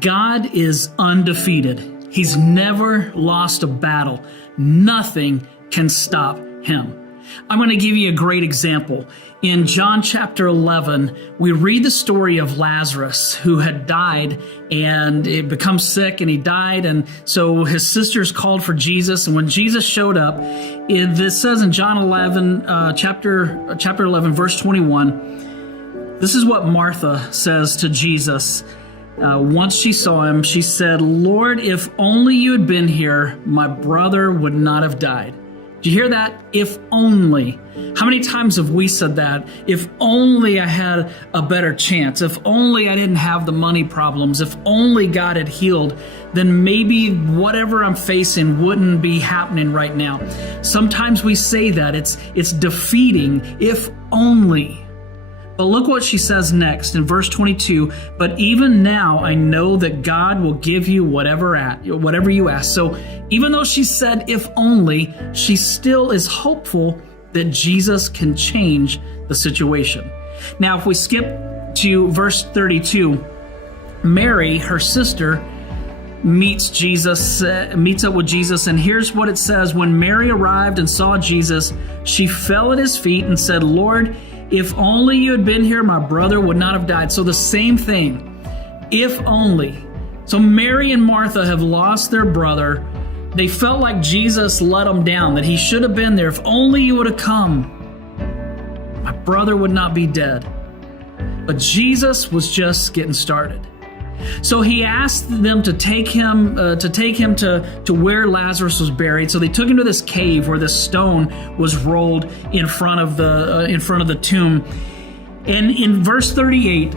God is undefeated. He's never lost a battle. Nothing can stop him. I'm going to give you a great example. In John chapter 11, we read the story of Lazarus who had died and it becomes sick and he died. And so his sisters called for Jesus. And when Jesus showed up, this says in John 11, chapter 11, verse 21, this is what Martha says to Jesus. Once she saw him, she said, "Lord, if only you had been here, my brother would not have died." Do you hear that? If only. How many times have we said that? If only I had a better chance. If only I didn't have the money problems. If only God had healed, then maybe whatever I'm facing wouldn't be happening right now. Sometimes we say that. It's defeating. If only. But look what she says next in verse 22. But even now I know that God will give you whatever you ask. So even though she said if only, she still is hopeful that Jesus can change the situation. Now, if we skip to verse 32, Mary, her sister, meets up with Jesus. And here's what it says. When Mary arrived and saw Jesus, she fell at his feet and said, "Lord, if only you had been here, my brother would not have died." So the same thing, if only. So Mary and Martha have lost their brother. They felt like Jesus let them down, that he should have been there. If only you would have come, my brother would not be dead. But Jesus was just getting started. So he asked them to take him to where Lazarus was buried. So they took him to this cave where this stone was rolled in front of the tomb. And in verse 38,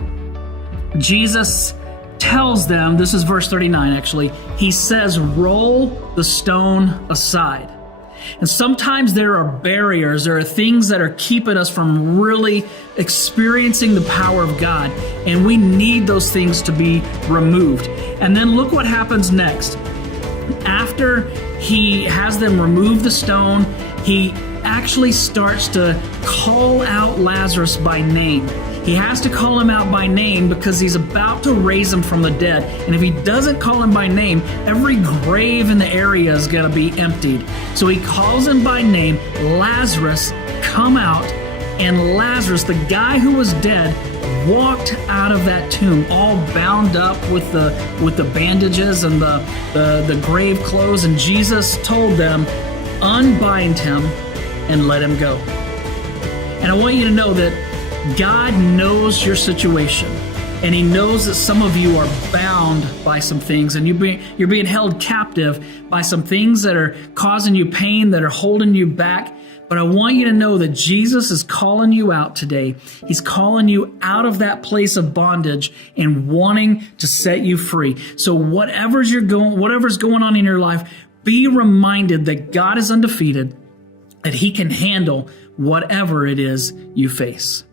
Jesus tells them, this is verse 39 actually, he says, "Roll the stone aside." And sometimes there are barriers, there are things that are keeping us from really experiencing the power of God, and we need those things to be removed. And then look what happens next. After he has them remove the stone, he actually starts to call out Lazarus by name. He has to call him out by name because he's about to raise him from the dead. And if he doesn't call him by name, every grave in the area is going to be emptied. So he calls him by name, "Lazarus, come out." And Lazarus, the guy who was dead, walked out of that tomb, all bound up with the bandages and the grave clothes. And Jesus told them, "Unbind him and let him go." And I want you to know that God knows your situation, and he knows that some of you are bound by some things, and you're being held captive by some things that are causing you pain, that are holding you back. But I want you to know that Jesus is calling you out today. He's calling you out of that place of bondage and wanting to set you free. So whatever's going on in your life, be reminded that God is undefeated, that he can handle whatever it is you face.